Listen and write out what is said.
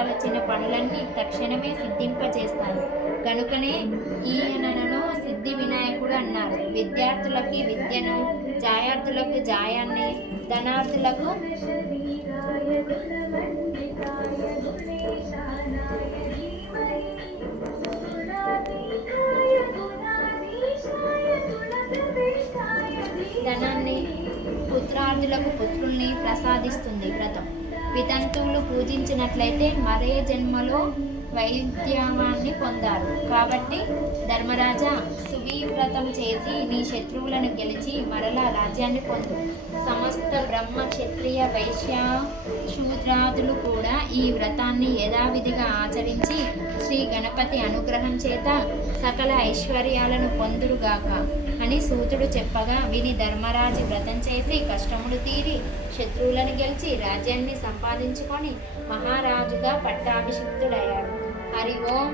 తలచిన పనులన్నీ తక్షణమే సిద్ధింపజేస్తాను. కనుకనే ఈయనను సిద్ధి వినాయకుడు అన్నారు. విద్యార్థులకి విద్యను, జాయార్థులకు జాయాన్ని, ధనార్థులకు ధనాన్ని, పుత్రార్థులకు పుత్రుల్ని ప్రసాదిస్తుంది వ్రతం. వితంతువులు పూజించినట్లయితే మరే జన్మలో వైద్యాన్ని పొందారు. కాబట్టి ధర్మరాజా, సువివ్రతం చేసి నీ శత్రువులను గెలిచి మరలా రాజ్యాన్ని పొందు. సమస్త బ్రహ్మ, క్షత్రియ, వైశ్య, శూద్రాదులు కూడా ఈ వ్రతాన్ని యథావిధిగా ఆచరించి శ్రీ గణపతి అనుగ్రహం చేత సకల ఐశ్వర్యాలను పొందురుగాక అని సూతుడు చెప్పగా విని ధర్మరాజు వ్రతం చేసి కష్టములు తీరి శత్రువులను గెలిచి రాజ్యాన్ని సంపాదించుకొని మహారాజుగా పట్టాభిషిక్తుడయ్యాడు. హరి ఓం.